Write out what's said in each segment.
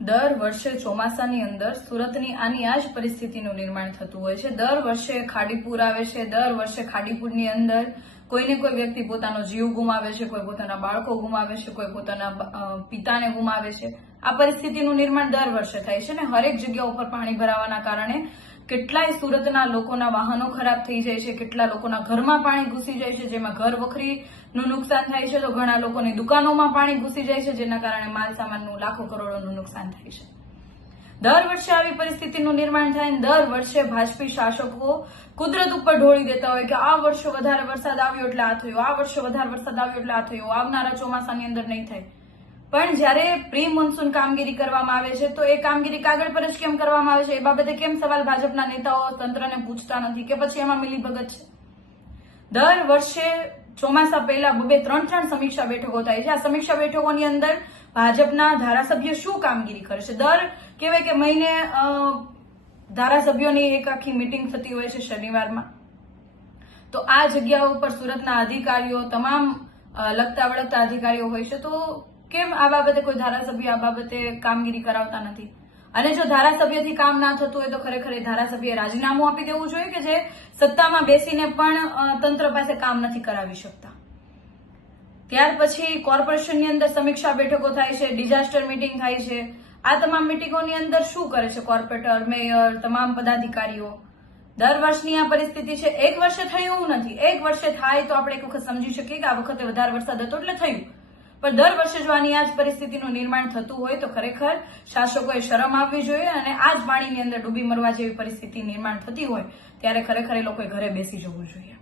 દર વર્ષે ચોમાસાની અંદર સુરતની આની આ જ પરિસ્થિતિનું નિર્માણ થતું હોય છે। દર વર્ષે ખાડીપુર આવે છે। દર વર્ષે ખાડીપુરની અંદર કોઈને કોઈ વ્યક્તિ પોતાનો જીવ ગુમાવે છે, કોઈ પોતાના બાળકો ગુમાવે છે, કોઈ પોતાના પિતાને ગુમાવે છે। આ પરિસ્થિતિનું નિર્માણ દર વર્ષે થાય છે ને હરેક જગ્યા ઉપર પાણી ભરાવાના કારણે કેટલાય સુરતના લોકોના વાહનો ખરાબ થઈ જાય છે, કેટલા લોકોના ઘરમાં પાણી ઘૂસી જાય છે, જેમાં ઘર વખરીનું નુકસાન થાય છે, તો ઘણા લોકોની દુકાનોમાં પાણી ઘૂસી જાય છે, જેના કારણે માલ સામાનનું લાખો કરોડોનું નુકસાન થાય છે। દર વર્ષે આવી પરિસ્થિતિનું નિર્માણ થાય, દર વર્ષે ભાજપી શાસકો કુદરત ઉપર ઢોળી દેતા હોય કે આ વર્ષે વધારે વરસાદ આવ્યો એટલે આ થયું, આ વર્ષે વધારે વરસાદ આવ્યો એટલે આ થયું, આવનારા ચોમાસાની અંદર નહીં થાય। પણ જ્યારે પ્રી મોન્સૂન કામગીરી કરવામાં આવે છે તો એ કામગીરી કાગળ પર જ કેમ કરવામાં આવે છે, એ બાબતે કેમ સવાલ ભાજપના નેતાઓ તંત્રને પૂછતા નથી કે પછી એમાં મિલીભગત છે? દર વર્ષે ચોમાસા પહેલા 2-3 સમીક્ષા બેઠકો થાય છે। આ સમીક્ષા બેઠકોની અંદર ભાજપના ધારાસભ્યો શું કામગીરી કરે છે? દર કહેવાય કે મહિને ધારાસભ્યોની એક આખી મીટિંગ થતી હોય છે શનિવારમાં। તો આ જગ્યાઓ ઉપર સુરતના અધિકારીઓ, તમામ લગતા વળગતા અધિકારીઓ હોય છે, તો કેમ આ બાબતે કોઈ ધારાસભ્ય આ બાબતે કામગીરી કરાવતા નથી? અને જો ધારાસભ્યથી કામ ના થતું હોય તો ખરેખર એ ધારાસભ્યએ રાજીનામું આપી દેવું જોઈએ કે જે સત્તામાં બેસીને પણ તંત્ર પાસે કામ નથી કરાવી શકતા। ત્યાર પછી કોર્પોરેશનની અંદર સમીક્ષા બેઠકો થાય છે, ડિઝાસ્ટર મીટિંગ થાય છે। આ તમામ મીટિંગોની અંદર શું કરે છે કોર્પોરેટર, મેયર, તમામ પદાધિકારીઓ? દર વર્ષની આ પરિસ્થિતિ છે। એક વર્ષે થયું નથી, એક વર્ષે થાય તો આપણે એક વખત સમજી શકીએ કે આ વખતે વધારે વરસાદ હતો એટલે થયું, પણ દર વર્ષે જો આની આ જ પરિસ્થિતિનું નિર્માણ થતું હોય તો ખરેખર શાસકોએ શરમ આવવી જોઈએ અને આ જ પાણીની અંદર ડૂબી મરવા જેવી પરિસ્થિતિ નિર્માણ થતી હોય ત્યારે ખરેખર એ લોકોએ ઘરે બેસી જવું જોઈએ।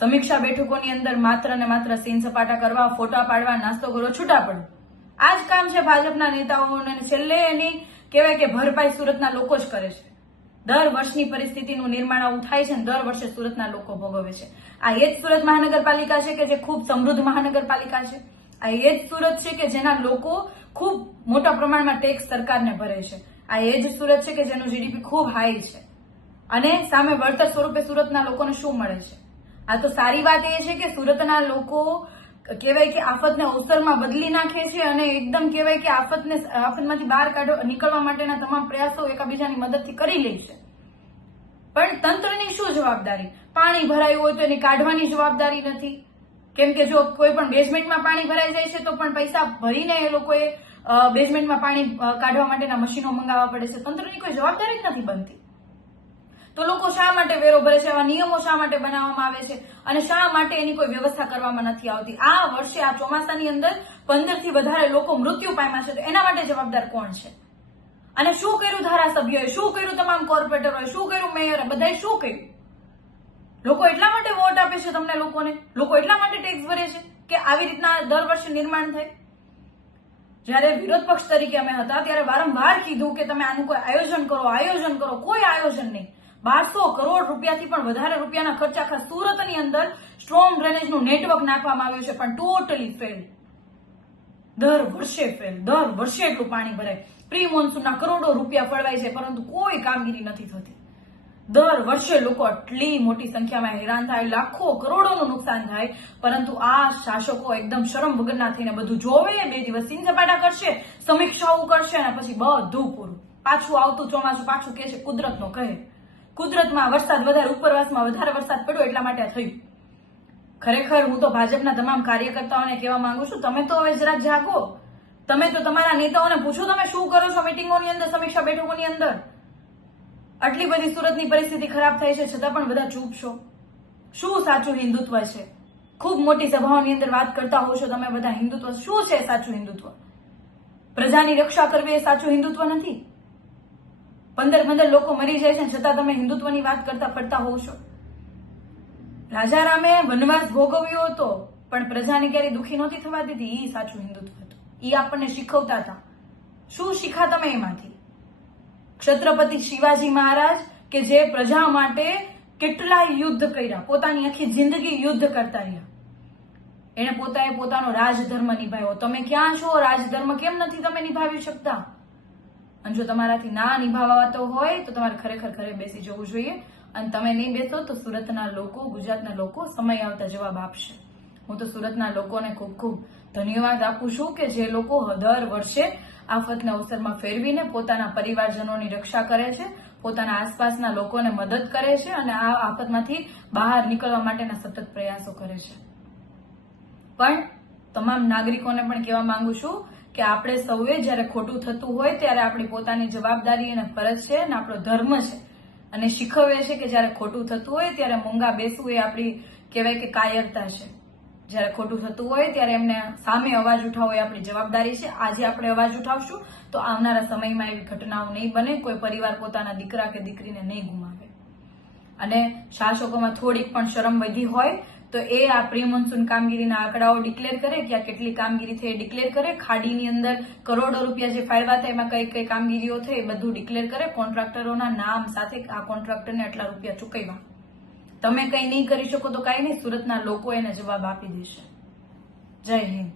સમીક્ષા બેઠકોની અંદર માત્ર ને માત્ર સીન સપાટા કરવા, ફોટા પાડવા, નાસ્તો કરો, છૂટા પડો, આ જ કામ છે ભાજપના નેતાઓને। છેલ્લે એની કહેવાય કે ભરપાઈ સુરતના લોકો જ કરે છે। દર વર્ષની પરિસ્થિતિનું નિર્માણ આવું થાય છે અને દર વર્ષે સુરતના લોકો ભોગવે છે। આ એ જ સુરત મહાનગરપાલિકા છે કે જે ખૂબ સમૃદ્ધ મહાનગરપાલિકા છે। આ એ જ સુરત છે કે જેના લોકો ખૂબ મોટા પ્રમાણમાં ટેક્સ સરકારને ભરે છે। આ એ જ સુરત છે કે જેનું જીડીપી ખૂબ હાઈ છે અને સામે વળતર સ્વરૂપે સુરતના લોકોને શું મળે છે? આ તો સારી વાત એ છે કે સુરતના લોકો કહેવાય કે આફતને અવસરમાં બદલી નાખે છે અને એકદમ કહેવાય કે આફતમાંથી બહાર નીકળવા માટેના તમામ પ્રયાસો એકાબીજાની મદદથી કરી લે છે। પણ તંત્રની શું જવાબદારી? પાણી ભરાયું હોય તો એની કાઢવાની જવાબદારી નથી, કેમ કે જો કોઈ પણ બેઝમેન્ટમાં પાણી ભરાઈ જાય છે તો પણ પૈસા ભરીને એ લોકોએ બેઝમેન્ટમાં પાણી કાઢવા માટેના મશીનો મંગાવવા પડે છે। તંત્રની કોઈ જવાબદારી જ નથી બનતી, તો લોકો શા માટે વેરો ભરે છે? આવા નિયમો શા માટે બનાવવામાં આવે છે અને શા માટે એની કોઈ વ્યવસ્થા કરવામાં નથી આવતી? આ વર્ષે આ ચોમાસાની અંદર 15 થી વધારે લોકો મૃત્યુ પામ્યા છે, તો એના માટે જવાબદાર કોણ છે? અને શું કર્યું ધારાસભ્યોએ, શું કર્યું તમામ કોર્પોરેટરોએ, શું કર્યું મેયરે, બધાએ શું કર્યું? લોકો એટલા માટે વોટ આપે છે તમને, લોકો એટલા માટે ટેક્સ ભરે છે કે આવી રીતના દર વર્ષે નિર્માણ થાય? જયારે વિરોધ પક્ષ તરીકે અમે હતા ત્યારે વારંવાર કીધું કે તમે આનું કોઈ આયોજન કરો, કોઈ આયોજન નહીં। 1200 કરોડ રૂપિયાથી પણ વધારે રૂપિયાના ખર્ચ આખા સુરતની અંદર સ્ટ્રોંગ ડ્રેનેજનું નેટવર્ક નાખવામાં આવ્યું છે, પણ ટોટલી ફેલ। દર વર્ષે એટલું પાણી ભરાય, પ્રી મોન્સૂનના કરોડો રૂપિયા ફળવાય છે, પરંતુ કોઈ કામગીરી નથી થતી। દર વર્ષે લોકો આટલી મોટી સંખ્યામાં હેરાન થાય, લાખો કરોડોનું નુકસાન થાય, પરંતુ આ શાસકો એકદમ શરમ વગરના થઈને બધું જોવે, 2 દિવસ સીન સપાટા કરશે, સમીક્ષાઓ કરશે અને પછી બધું પૂરું। પાછું આવતું ચોમાસું પાછું કે છે કુદરતનો કહે, કુદરતમાં વરસાદ વધારે, ઉપરવાસમાં વધારે વરસાદ પડ્યો એટલા માટે થયું। ખરેખર હું તો ભાજપના તમામ કાર્યકર્તાઓને કહેવા માંગુ છું, તમે તો હવે જરાક જાગો, તમે તો તમારા નેતાઓને પૂછો તમે શું કરો છો મીટિંગોની અંદર, સમીક્ષા બેઠકોની અંદર? આટલી બધી સુરતની પરિસ્થિતિ ખરાબ થાય છે છતાં પણ બધા ચૂપ છો। શું સાચું હિન્દુત્વ છે? ખૂબ મોટી સભાઓની અંદર વાત કરતા હોવ છો તમે બધા હિન્દુત્વ, શું છે સાચું હિન્દુત્વ? પ્રજાની રક્ષા કરવી એ સાચું હિન્દુત્વ નથી। 15 લોકો મરી જાય છે છતાં તમે હિન્દુત્વની વાત કરતા ફરતા હોવ છો। રાજારામે વનવાસ ભોગવ્યો હતો પણ પ્રજાને ક્યારેય દુઃખી નહોતી થવા દીધી, એ સાચું હિન્દુત્વ હતું, એ આપણને શીખવતા હતા। શું શીખા તમે એમાંથી? છત્રપતિ શિવાજી મહારાજ કે જે પ્રજા માટે કેટલાય યુદ્ધ કર્યા, પોતાની આખી જિંદગી યુદ્ધ કરતા રહ્યા, એને પોતાનો રાજધર્મ નિભાવ્યો। તમે ક્યાં છો? રાજધર્મ કેમ નથી તમે નિભાવી શકતા? અને જો તમારાથી ના નિભાવાતો હોય તો તમારે ખરેખર ઘરે બેસી જવું જોઈએ અને તમે નહીં બેસો તો સુરતના લોકો, ગુજરાતના લોકો સમય આવતા જવાબ આપશે। હું તો સુરતના લોકોને ખૂબ ખૂબ ધન્યવાદ આપું છું કે જે લોકો દર વર્ષે આફતને અવસરમાં ફેરવીને પોતાના પરિવારજનોની રક્ષા કરે છે, પોતાના આસપાસના લોકોને મદદ કરે છે અને આ આફતમાંથી બહાર નીકળવા માટેના સતત પ્રયાસો કરે છે. પણ તમામ નાગરિકોને પણ કહેવા માંગુ છું કે આપણે સૌએ જ્યારે ખોટું થતું હોય ત્યારે આપણી પોતાની જવાબદારી અને ફરજ છે અને આપણો ધર્મ છે અને શીખવે છે કે જ્યારે ખોટું થતું હોય ત્યારે મૂંગા બેસવું એ આપણી કહેવાય કે કાયરતા છે. જ્યારે ખોટું થતું હોય ત્યારે એમને સામે અવાજ ઉઠાવવો એ આપણી જવાબદારી છે. આજે આપણે અવાજ ઉઠાવશું તો આવનારા સમયમાં એવી ઘટનાઓ નહીં બને, કોઈ પરિવાર પોતાના દીકરા કે દીકરીને નહીં ગુમાવે. અને શાસકોમાં થોડીક પણ શરમ વધી હોય તો એ આ પ્રી મોન્સૂન કામગીરીના આંકડાઓ ડિક્લેર કરે કે આ કેટલી કામગીરી થઈ ડિક્લેર કરે, ખાડીની અંદર કરોડો રૂપિયા જે ફાળવા હતા એમાં કઈ કઈ કામગીરીઓ થઈ એ બધું ડિક્લેર કરે, કોન્ટ્રાક્ટરોના નામ સાથે આ કોન્ટ્રાક્ટરને આટલા રૂપિયા ચૂકવ્યા. તમે કઈ નહીં કરી શકો તો કઈ નહીં, સુરતના લોકો એને જવાબ આપી દેશે. જય હિન્દ.